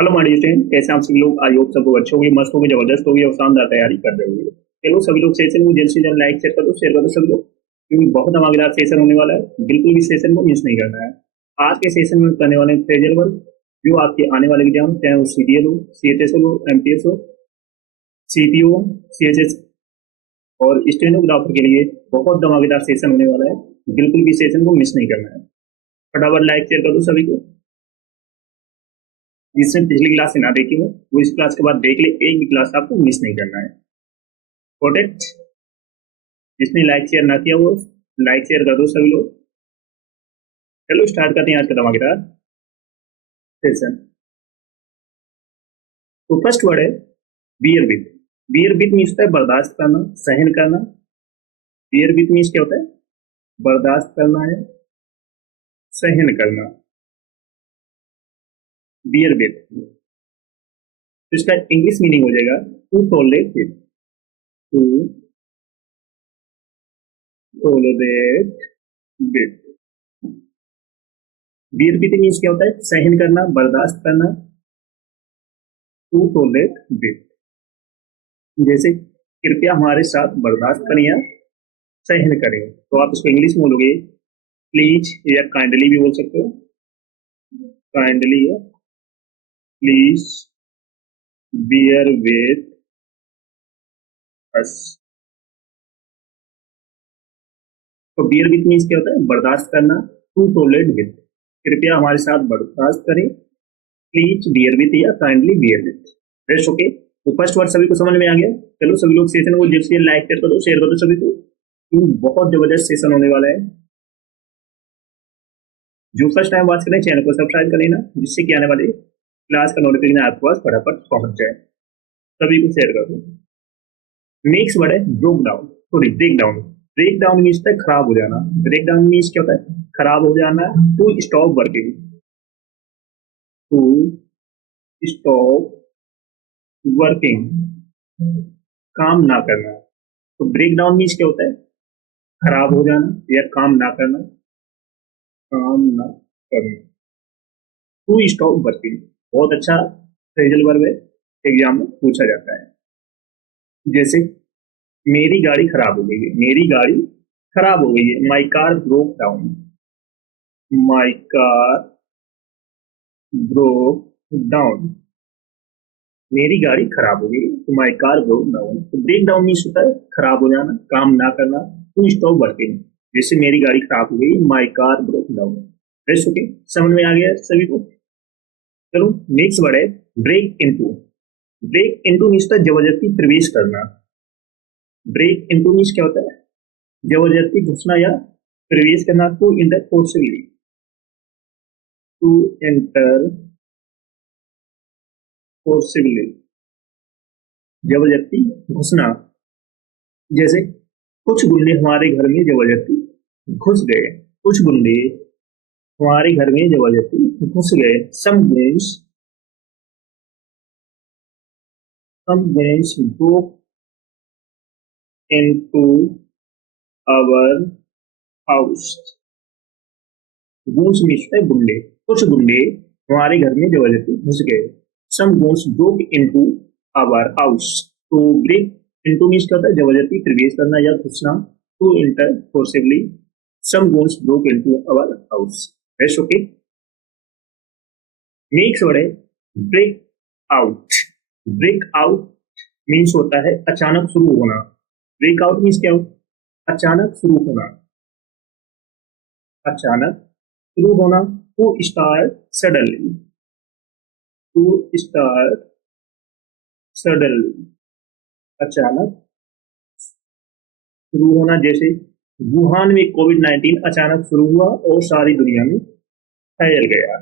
Hello my dear student, कैसे आप सभी लोग? आई होप सब लोग अच्छे होंगे, मस्त होंगे, जबरदस्त होंगे और शानदार तैयारी कर रहे होंगे। चलो सभी लोग सेशन को जल्द से जल्द लाइक शेयर कर दो सभी लोग, क्योंकि बहुत धमाकेदार सेशन होने वाला है। बिल्कुल भी सेशन को मिस नहीं करना है। आज के सेशन में करने वाले प्रेजल वर्क जो आपके आने वाले एग्जाम, चाहे वो सीडीएल हो, सीएचएस हो, एमटीएस हो, सीपीओ, सीएचएस और स्टेनोग्राफर के लिए बहुत धमाकेदार सेशन होने वाला है। बिल्कुल भी सेशन को मिस नहीं करना है। फटाफट लाइक शेयर कर दो सभी को। जिसने पिछली क्लास से ना देखी हो वो इस क्लास के बाद देख ले, एक भी क्लास आपको मिस नहीं करना है। प्रोटेक्ट। जिसने लाइक शेयर ना किया वो लाइक शेयर कर दो सभी लोग। चलो स्टार्ट करते हैं आज का धमाकेदार सेशन। तो फर्स्ट वर्ड है beer with. Bear with means होता है बर्दाश्त करना, सहन करना। बियर विथ मीन्स क्या होता है? बर्दाश्त करना है, सहन करना। बियर विथ, तो इसका इंग्लिश मीनिंग हो जाएगा to tolerate with. To tolerate with. Bear with means क्या होता है? सहन करना, बर्दाश्त करना। टू टॉलरेट विथ, जैसे कृपया हमारे साथ बर्दाश्त करें या सहन करें, तो आप इसको इंग्लिश में बोलोगे प्लीज या काइंडली भी बोल सकते हो। काइंडली या प्लीज बियर विथ अस। तो बियर विथ मीन्स क्या होता है? बर्दाश्त करना। टू टॉलरेट विथ, कृपया हमारे साथ बर्दाश्त करें। प्लीज बियर विथ या kindly beer with. Best okay. तो फर्स्ट वर्ड सभी को समझ में आ गया। चलो सभी लोग सेशन को जल्द से जल्द लाइक कर दो, शेयर कर दो सभी को, क्योंकि बहुत जबरदस्त सेशन होने वाला है। जो फर्स्ट टाइम वॉच करें चैनल को सब्सक्राइब कर लेना, जिससे कि आने वाले क्लास का नोटिफिकेशन आपके पास फटाफट पहुंच जाए। सभी को शेयर कर दो। नेक्स्ट वर्ड है broke down, sorry break down. Break down means है खराब हो जाना। ब्रेक डाउन मीन्स क्या होता है? खराब हो जाना। To stop working. To stop working, काम ना करना। तो ब्रेक डाउन मीन्स क्या होता है? खराब हो जाना या काम ना करना। काम ना करना। टू स्टॉप वर्किंग बहुत अच्छा फ्रेजल वर्ब है, एग्जाम में पूछा जाता है। जैसे मेरी गाड़ी खराब हो गई है। मेरी गाड़ी खराब हो गई है। माई कार ब्रोक डाउन। माई कार ब्रोक डाउन। मेरी गाड़ी खराब हो गई तो माई कार ब्रोक डाउन। तो ब्रेक डाउन मीन्स होता है खराब हो जाना, काम ना करना। टू स्टॉप वर्किंग, जैसे मेरी गाड़ी खराब हो गई, my car broke down. Best okay, समझ में आ गया सभी को। चलो नेक्स्ट वर्ड है break into. Break into means होता है जबरदस्ती प्रवेश करना। ब्रेक इनटू मीन्स क्या होता है? जबरदस्ती घुसना या प्रवेश करना। To enter forcefully. To enter forcefully, जबरदस्ती घुसना। जैसे कुछ गुंडे हमारे घर में जबरदस्ती घुस गए। कुछ गुंडे हमारे घर में जबरदस्ती घुस गए। some goons broke into our house। goons means है गुंडे। कुछ गुंडे हमारे घर में जबरदस्ती घुस गए। some goons broke into our house। तो ब्रेक इनटू मीन्स क्या होता है? जबरदस्ती प्रवेश करना या घुसना। To enter forcibly. some goons broke into our house। Best okay. Next word है break out. Break out means होता है अचानक शुरू होना। ब्रेक आउट मीन्स क्या होता है? अचानक शुरू होना। अचानक शुरू होना। To start suddenly. To start suddenly, अचानक शुरू होना। जैसे वुहान में कोविड-19 अचानक शुरू हुआ और सारी दुनिया में फैल गया।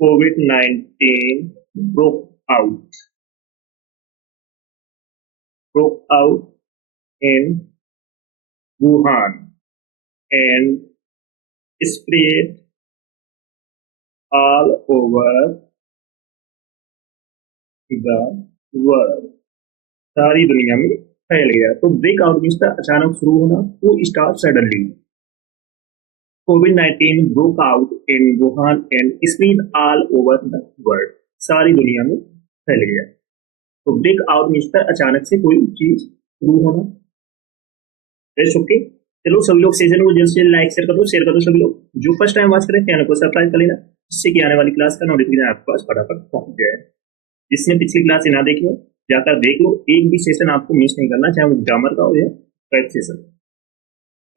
कोविड-19 broke out, broke out in Wuhan and spread all over the world। सारी दुनिया में फैल गया। तो ब्रेक आउट मीन्स था अचानक शुरू होना। To start suddenly. COVID-19 broke out in Wuhan and spread all over the world. सारी दुनिया में फैल गया। तो ब्रेक आउट मीन्स अचानक से कोई चीज शुरू होना। ओके, चलो सभी लोग सेशन को जल्द से जल्द लाइक शेयर कर दो सभी लोग। जो फर्स्ट टाइम वॉच करें चैनल को सब्सक्राइब कर लेना, जिससे कि आने वाली क्लास का नोटिफिकेशन आपके पास फटाफट पहुंच जाए। जिसने पिछली क्लास ना देखी हो जाकर देख लो, एक भी सेशन आपको मिस नहीं करना, चाहे वो ग्रामर का हो या वेब सेशन।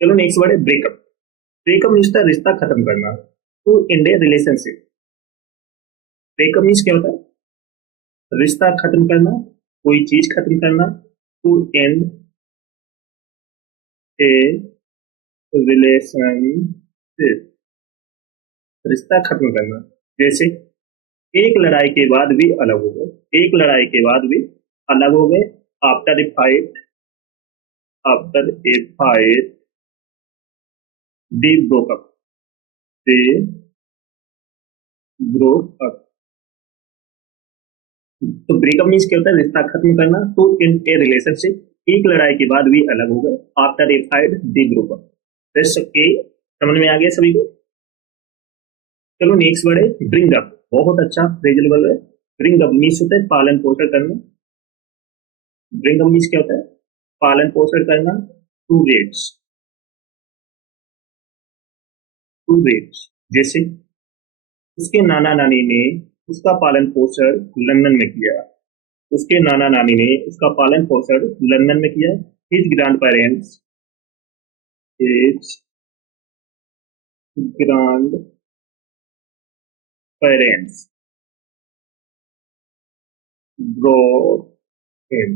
चलो नेक्स्ट वर्ड है ब्रेकअप। ब्रेकअप मीन्स रिश्ता खत्म करना, to end a relationship. Breakup means क्या होता है? रिश्ता खत्म करना, कोई चीज खत्म करना। टू एंड ए रिलेशनशिप, रिश्ता खत्म करना। जैसे एक लड़ाई के बाद भी अलग हो गए, एक लड़ाई के बाद भी अलग हो गए। After a fight, after a fight they broke up, they broke up. तो ब्रेकअप मीन्स क्या होता है? रिश्ता खत्म करना। टू इन ए रिलेशनशिप, एक लड़ाई के बाद भी अलग हो गए। After a fight they broke up. समझ में आ गया सभी को? चलो नेक्स्ट वर्ड है ब्रिंग अप। बहुत अच्छा फ्रेजल वर्ड है। ब्रिंग अप मीन्स होता है पालन पोषण करना। ब्रिंग अप मीन्स क्या होता है? पालन पोषण करना। To rates, to rates. जैसे उसके नाना नानी ने उसका पालन पोषण लंदन में किया, उसके नाना नानी ने उसका पालन पोषण लंदन में किया। His grand parents, his grand parents brought him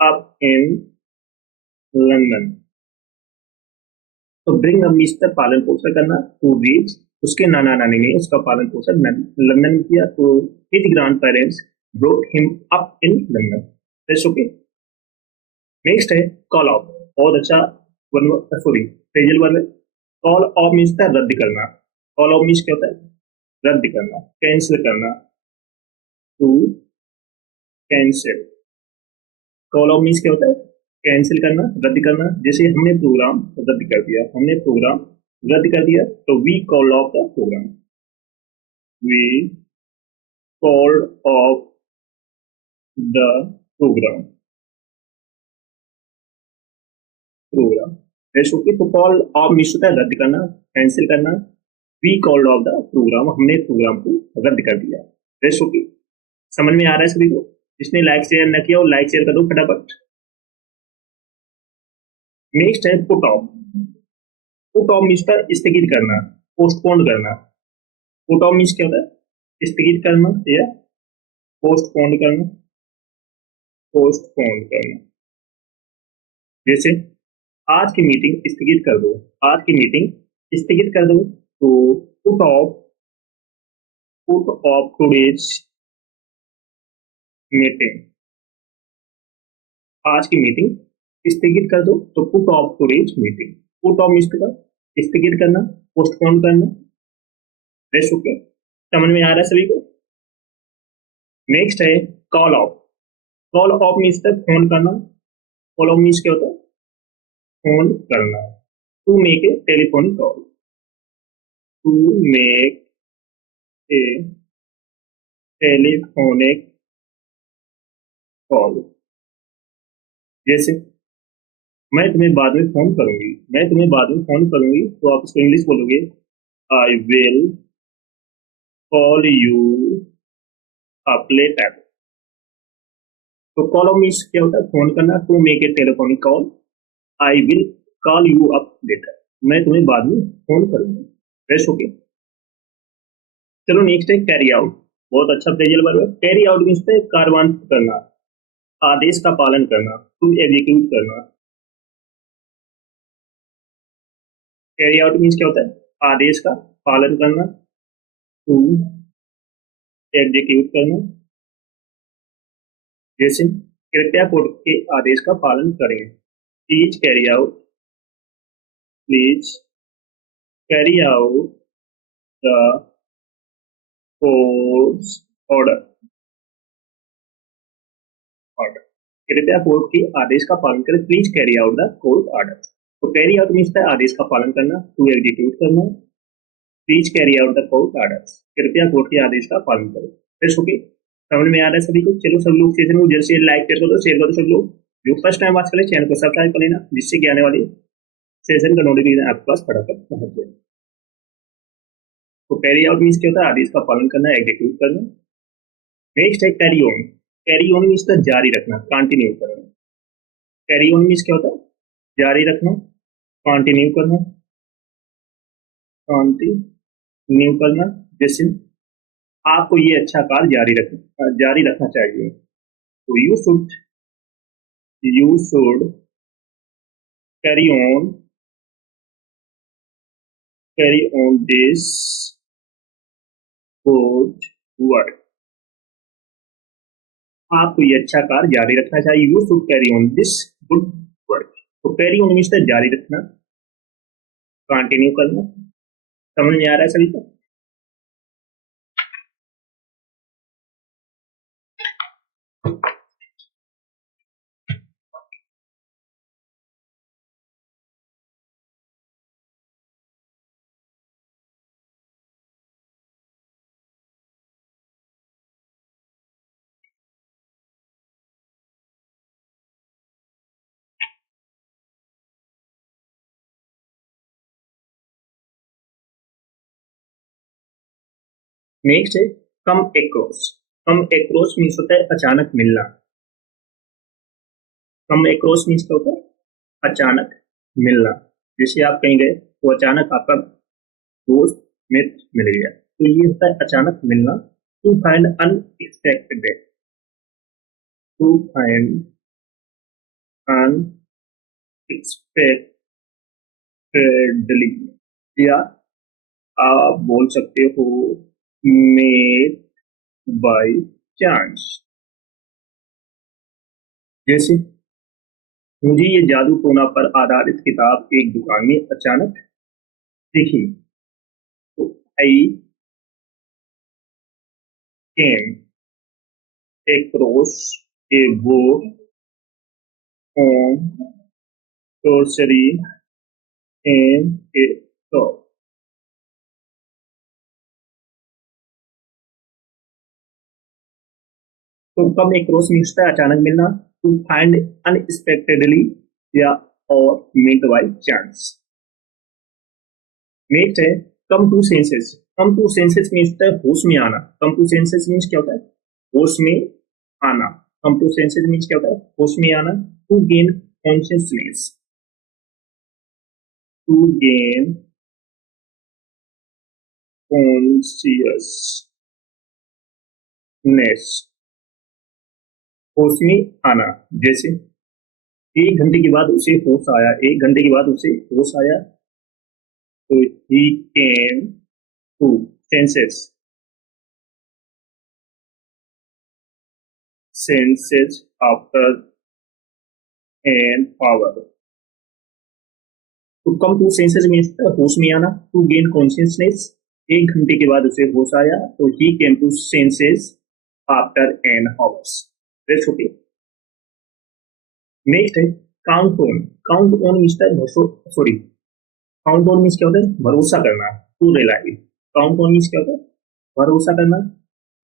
up in London। तो ब्रिंग अप मीन्स पालन पोषण करना। टू रीच, उसके नाना नानी ने उसका पालन पोषण लंदन में किया। तो his grand parents brought him up in London. Okay, next है कॉल ऑफ। बहुत अच्छा सॉरी फ्रेजल वर्ड है। कॉल ऑफ मीन्स रद्द करना। कॉल ऑफ मीन्स क्या होता है? रद्द करना, कैंसिल करना। To cancel. Call off means क्या होता है? कैंसिल करना, रद्द करना। जैसे हमने प्रोग्राम रद्द कर दिया, हमने प्रोग्राम रद्द कर दिया, तो we called off the program, we called off the program, program. Okay, तो कॉल ऑफ मीन्स होता है रद्द करना, कैंसिल करना। We called off the program, हमने प्रोग्राम को रद्द कर दिया। ओके, समझ में आ रहा है सभी को? जिसने लाइक शेयर न किया वो लाइक शेयर कर दो फटाफट। नेक्स्ट है put off. Put off means स्थगित करना, पोस्टपोन करना। पुट ऑफ मीन्स क्या होता है? स्थगित करना या पोस्टपोन करना, पोस्टपोन करना। जैसे आज की मीटिंग स्थगित कर दो, आज की मीटिंग स्थगित कर दो। तो put off, put off today's meeting, आज की मीटिंग स्थगित कर दो। तो put off today's meeting. Put off means स्थगित करना, पोस्टपोन करना। ओके, समझ में आ रहा है सभी को? नेक्स्ट है call off. Call off means phone करना। कॉल ऑफ मीन्स क्या होता है? फोन करना। To make a telephonic call, to make a telephonic call. जैसे मैं तुम्हें बाद में फोन करूंगी, मैं तुम्हें बाद में फोन करूंगी, तो आप इसको इंग्लिश बोलोगे I will call you up later. तो कॉल ऑफ मीन्स क्या होता है? फोन करना। To make a telephonic call, I will call you up later, मैं तुम्हें बाद में फोन करूंगी। Best okay. चलो नेक्स्ट है कैरी आउट। बहुत अच्छा फ्रेजल वर्ब है। कैरी आउट मीन्स कार्यान्वित करना, आदेश का पालन करना, टू एग्जीक्यूट करना। कैरी आउट मीन्स क्या होता है? आदेश का पालन करना, टू एग्जीक्यूट करना। जैसे कृपया कोर्ट के आदेश का पालन करें, please carry out, please carry out the courts order, order. कृपया कोर्ट के आदेश का पालन करें, please carry out the court order. तो कैरी आउट मीन्स है आदेश का पालन करना, टू एग्जीक्यूट करना। Please carry out the court orders, कृपया कोर्ट के आदेश का पालन करो। फिर ओके, समझ में आ रहा है सभी को? चलो सब लोग सेशन को जल्द से लाइक कर दो, शेयर कर दो। सब लोग जो फर्स्ट टाइम वॉच करें चैनल को सब्सक्राइब कर लेना, जिससे कि आने वाली सेशन का नोटिफिकेशन आपके पास फटाफट पहुंच जाए। तो कैरी आउट मीन्स क्या होता है? आदेश का पालन करना, एग्जीक्यूट करना। नेक्स्ट है carry on. Carry on means का जारी रखना, कंटिन्यू करना। कैरी ऑन मीन्स क्या होता है? जारी रखना, कंटिन्यू करना, कंटिन्यू करना। जैसे आपको ये अच्छा कार्य जारी रखना चाहिए, तो you should carry on this good work. आपको ये अच्छा कार्य जारी रखना चाहिए, you should carry on this good work. तो कैरी ऑन मीन्स जारी रखना, कंटिन्यू करना। समझ में आ रहा है सभी को? नेक्स्ट है कम एक्रोस। कम एक्रोस मीन्स होता है अचानक मिलना। कम एक्रोस मीन्स क्या होता है? अचानक मिलना। जैसे आप कहीं गए तो अचानक आपका दोस्त मित्र मिल गया, तो ये होता है अचानक मिलना। To find unexpected, to find unexpectedly, या आप बोल सकते हो मेड बाय चांस। जैसे मुझे ये जादू टोना पर आधारित किताब एक दुकान में अचानक दिखी, तो आई केम across a book on grocery in a shop। तो कम across मीन्स है अचानक मिलना, टू फाइंड अनएक्सपेक्टेडली या और मेट बाय चांस। नेक्स्ट है come to senses. Come to senses means है होश में आना। कम टू सेंसेस मीन्स क्या होता है? होश में आना। कम टू सेंसेस मीन्स क्या होता है? होश में आना। To gain consciousness, to gain consciousness, होश में आना। जैसे 1 घंटे के बाद उसे होश आया, 1 घंटे के बाद उसे होश आया, तो he came to senses after an hour. तो कम टू सेंसेस मीन्स होश में आना, टू गेन कॉन्शियसनेस, 1 घंटे के बाद उसे होश आया, तो he came to senses after an hours. That's okay. Next है count on. Count on means sorry, count on means क्या होता है? भरोसा करना, to rely. Count on means क्या होता है? भरोसा करना,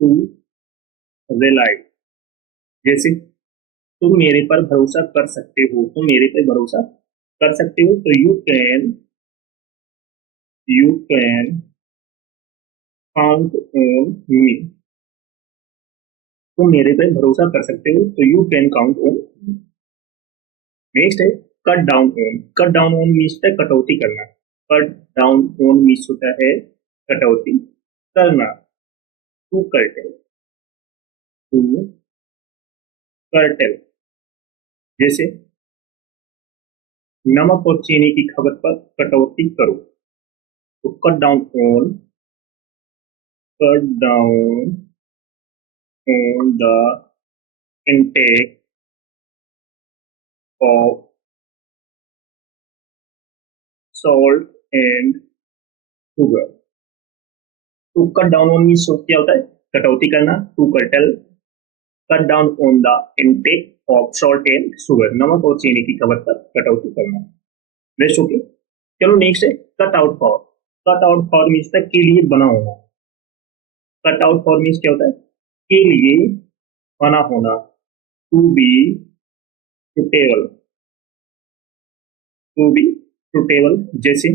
टू रिलाई। जैसे तुम मेरे पर भरोसा कर सकते हो, तुम मेरे पर भरोसा कर सकते हो, तो you can count on me. तुम मेरे पर भरोसा कर सकते हो, तो you can count on. Next है cut down on. Cut down on means है कटौती करना। कट डाउन ऑन मीन्स होता है कटौती करना, टू कर्टेल, टू कर्टेल। जैसे नमक और चीनी की खपत पर कटौती करो, तो cut down on the intake of salt and sugar। तो कट डाउन ऑन मीन्स क्या होता है? कटौती करना, to curtail. Cut down on the intake of salt and sugar, नमक और चीनी की खपत पर कटौती करना। Best okay. चलो नेक्स्ट है cut out for. Cut out for means के लिए बना होना। कट आउट फॉर मीन्स क्या होता है, के लिए बना होना। To be suitable, to be suitable. जैसे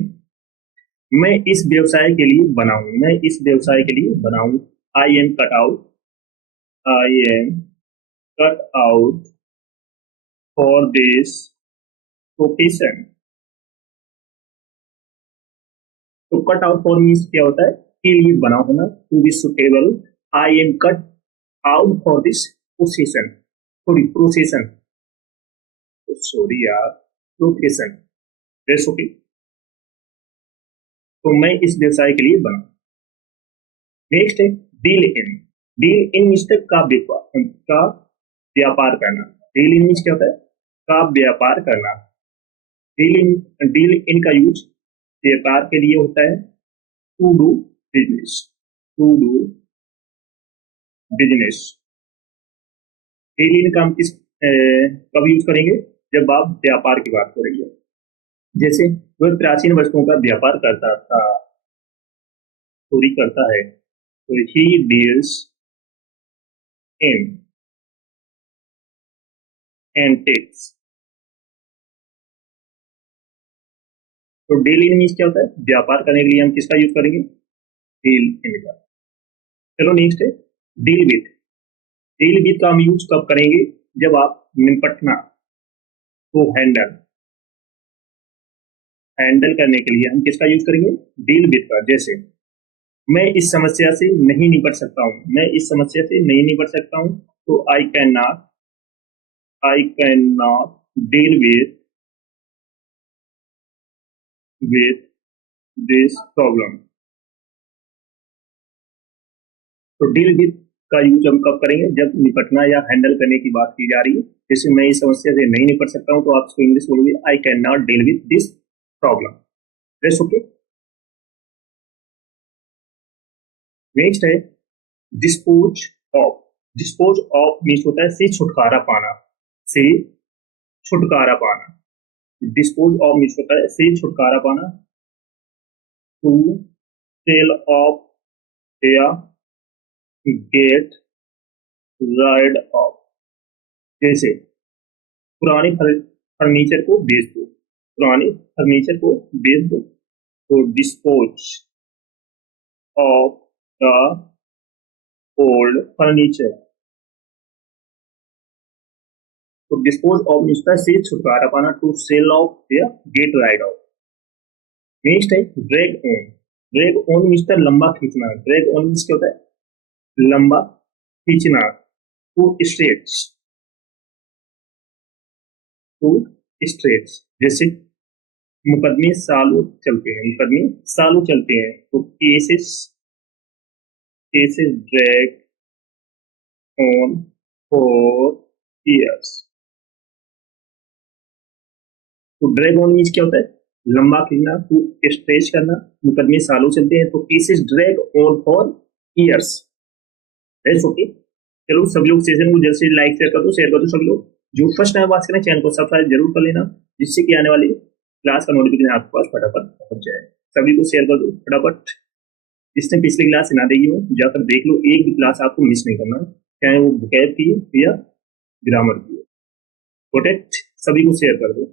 मैं इस व्यवसाय के लिए बनाऊं, मैं इस व्यवसाय के लिए बनाऊं। I am cut out, I am cut out for this profession. तो कट आउट फॉर मीन्स क्या होता है, के लिए बना होना। To be suitable, I am cut out for this profession, sorry profession, sorry यार, प्रोफेशन। Yes okay. तो मैं इस व्यवसाय के लिए बना। नेक्स्ट है deal in. Deal in means का व्यापार, का व्यापार करना। डील इन मीन्स क्या होता है, का व्यापार करना। डील इन का यूज व्यापार के लिए होता है। To do business, to do business. Deal in का हम किस कब यूज करेंगे, जब आप व्यापार की बात करेंगे। जैसे वह प्राचीन वस्तुओं का व्यापार करता था, चोरी करता है, तो ही डील्स इन एंटिक्स। तो डील इन मीन्स क्या होता है, व्यापार करने के लिए हम किसका यूज करेंगे, डील इन का। चलो नेक्स्ट है डील विथ। डील विथ का हम यूज कब करेंगे, जब आप निपटना, तो हैंडल, हैंडल करने के लिए हम किसका यूज करेंगे, डील विथ का। जैसे मैं इस समस्या से नहीं निपट सकता हूँ, मैं इस समस्या से नहीं निपट सकता हूँ, तो आई can not deal with this problem. तो डील विथ का यूज हम कब करेंगे, जब निपटना या हैंडल करने की बात की जा रही है। जैसे मैं इस समस्या से नहीं निपट सकता हूँ, तो आप इसको इंग्लिश बोलोगे I can not deal with this problem. Yes okay. Next है dispose of. Dispose of means होता है से छुटकारा पाना, से छुटकारा पाना। डिस्पोज ऑफ मीन्स होता है से छुटकारा पाना। टू सेल ऑफ या गेट राइड ऑफ। जैसे पुराने फर्नीचर को बेच दो, पुराने फर्नीचर को बेच दो। तो dispose of the old furniture. तो डिस्पोज ऑफ मीन्स से छुटकारा पाना। टू सेल ऑफ या गेट राइड ऑफ। नेक्स्ट है drag on. Drag on means लंबा खींचना। ड्रैग ऑन मीन्स क्या होता है, लंबा खींचना। To stretch, to stretch. जैसे मुकदमे सालों चलते हैं, मुकदमे सालों चलते हैं, तो cases, cases drag on for years. तो ड्रैग ऑन मीन्स क्या होता है, लंबा खींचना। टू स्ट्रेच करना, मुकदमे सालों चलते हैं, तो cases drag on for years. That's okay. चलो सब लोग सेशन को जल्द से लाइक शेयर कर दो, शेयर कर दो सब लोग। जो फर्स्ट टाइम बात करें चैनल को सब्सक्राइब जरूर कर लेना, जिससे कि आने वाली क्लास का नोटिफिकेशन आपके पास फटाफट पहुंच जाए। सभी को शेयर कर दो फटाफट। जिसने पिछली क्लास ना देखी हो जाकर देख लो, एक भी क्लास आपको मिस नहीं करना, चाहे वो वोकैब की हो या ग्रामर की हो। प्रोटेक्ट, सभी को शेयर कर दो।